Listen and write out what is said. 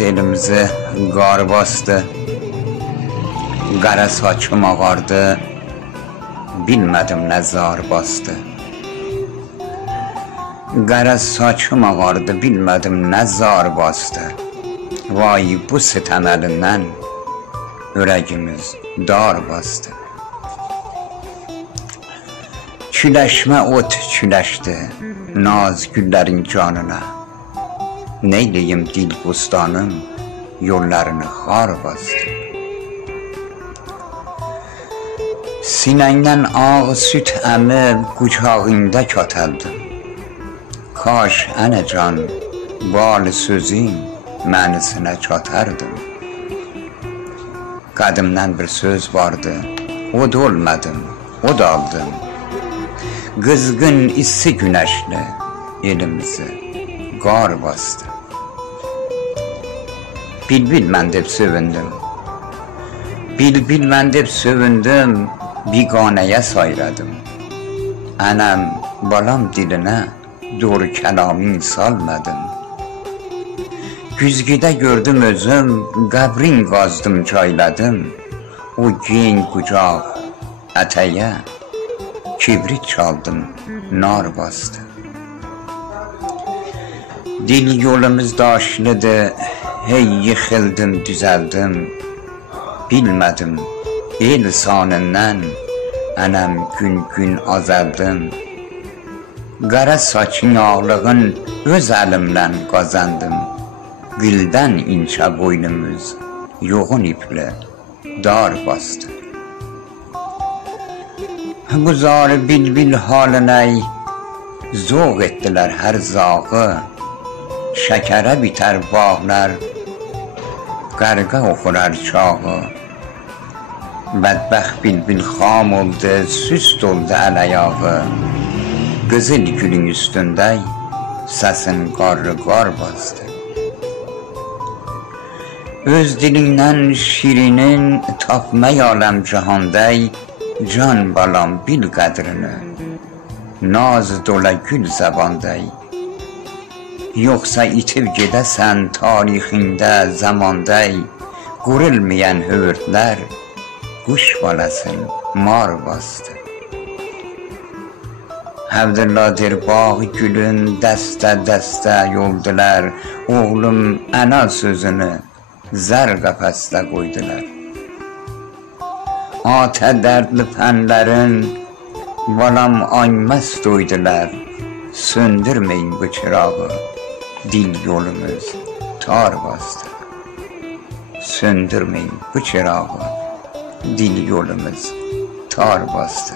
elimizi gar bastı, qara saçım ağardı, bilmədim nə zar bastı. Qara saçım ağardı, bilmədim nə zar bastı. Vay bu sitem əlindən ürəyimiz dar bastı. Küləşmə ot küləşdi naz güllərin canına. Neyleyim dil bustanım yollarını xar bastı. Sinəndən ağ süt əmib qucağında katəldim. Kaş ənəcan bal sözün mənisinə çatardım. Qədimdən bir söz vardı, od olmadım, od aldım. Qızğın issi günəşli elimizi qar bastı. Bilbil mən deyib sövündüm, bilbil mən deyib sövündüm, biganəyə sayradım. Ənəm balam dilinə doğru kəlamın salmadım. Güzgüdə gördüm özüm, qəbrin qazdım çayladım. O gen qucaq ətəyə kibrit çaldım, nar bastı. Dil yolumuz daşlıdır, hey yıxıldım, düzəldim. Bilmədim el sanından ənəm gün azaldım. Qara saçın ağlığın öz əlimlə qazandım. Güldən inçə boynumuz yoğun iplə dar bastı. Bu zarı bilbil halinə zoğ etdilər hər zağı. Şəkərə bitər bağlar, qərqə oxurar çağı. Bədbəxt bilbil xam oldu, süst oldu əl-ayağı. Qızıl gülün üstündə səsin qarı qar bastı. Öz dilindən şirinin tapmay aləm cahanday. Can balam bil qədrini, naz dola gül zəbanday. Yoxsa itib gedəsən tarixində, zamanday. Qurulmayan hövürtlər, quş balasın mar bastı. Həvdəlladir bağı gülün, dəstə yoldular. Oğlum əna sözünü zər qəfəsdə qoydular. Atə dərdli fənlərin balam ayməst oydular. Söndürməyin bu çırağı, dil yolumuz tar bastı. Söndürməyin bu çırağı, dil yolumuz tar bastı.